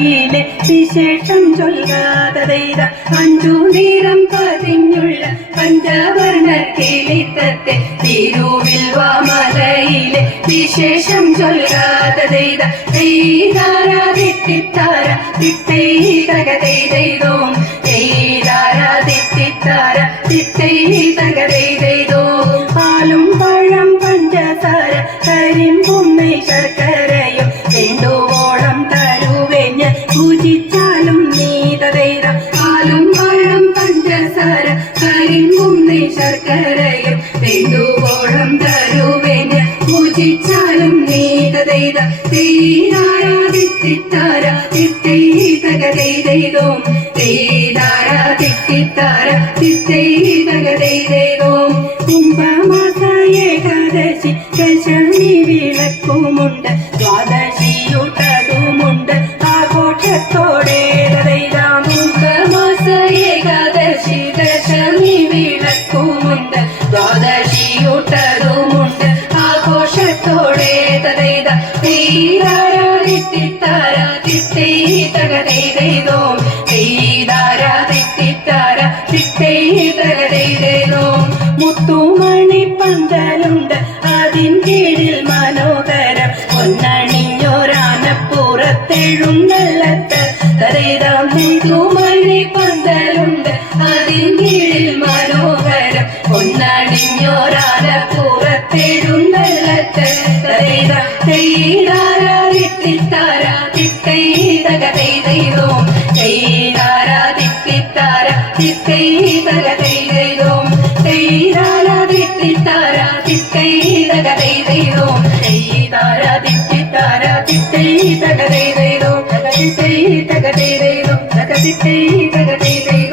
മലയിലെ വിശേഷം ചൊല്ലാതെയ്ത അഞ്ചു നിറം പതിഞ്ഞുള്ള പഞ്ചവർണ്ണ കിളിത്തത്തെ തിരുവിൽവാമലയിലെ വിശേഷം ചൊല്ലാതെയ്ത തെയ്താരാതിത്തിത്താര തിത്തൈതകതെയ്തോം തെയ്താരാതിത്തിത്താര തിത്തൈതകതെയ്തോ പാലും പഴം പഞ്ചസാര കരിമ്പും നെയ് ശർക്കരയും വേണ്ടുവോളം തരുവെഞ്ഞ് പൂജിച്ചാലും നീതതെയ്ത പാലും പഴം പഞ്ചസാര കരിമ്പും നെയ് ശർക്കരയും വേണ്ടുവോളം തരുവെഞ്ഞ് പൂജിച്ചാലും നീതതെയ്ത തെയ്താരാതിത്തിത്താര തിത്തൈതകതെയ്തോം തെയ്താരാതിത്തിത്താര തിത്തൈതകതെയ്തോം കുംഭമാസ ഏകാദശി ദശമി വിളക്കുമുണ്ട് ദ്വാദശിയൂട്ടതുമുണ്ട് ആഘോഷത്തോടെ കുംഭമാസ ഏകാദശി ദശമി വിളക്കുമുണ്ട് ദ്വാദശിയൂട്ടതുമുണ്ട് ആഘോഷത്തോടെ തെയ്താരാതിത്തിത്താര തിത്തൈതകതെയ്തോം തെയ്താരാതിത്തിത്താര തിത്തൈതകതെയ്തോം മുത്തുമണി പന്തലുണ്ട് അതിൻ കീഴിൽ മനോഹരം പൊന്നണിഞ്ഞൊരാനപ്പുറത്തെഴുന്നള്ളത്ത് തരേതാം മുത്തുമണി പന്തലുണ്ട് അതിൻ കീഴിൽ മനോഹരം പൊന്നണിഞ്ഞൊരാനപ്പുറത്തെഴുന്നള്ളത്ത് തരേതാ തെയ്താരാതിത്തിത്താര തിത്തൈതകതെയ്തോം തെയ്താരാതിത്തിത്താര തിത്തൈതകതെയ്തോം തെയ്താരാതിത്തിത്താര തിത്തൈതകതെയ്തോം തെയ്താരാതിത്തിത്താര തിത്തൈതകതെയ്തോം തകതിത്തൈതകതെയ്തോം തകതിത്തൈതകതെയ്തോം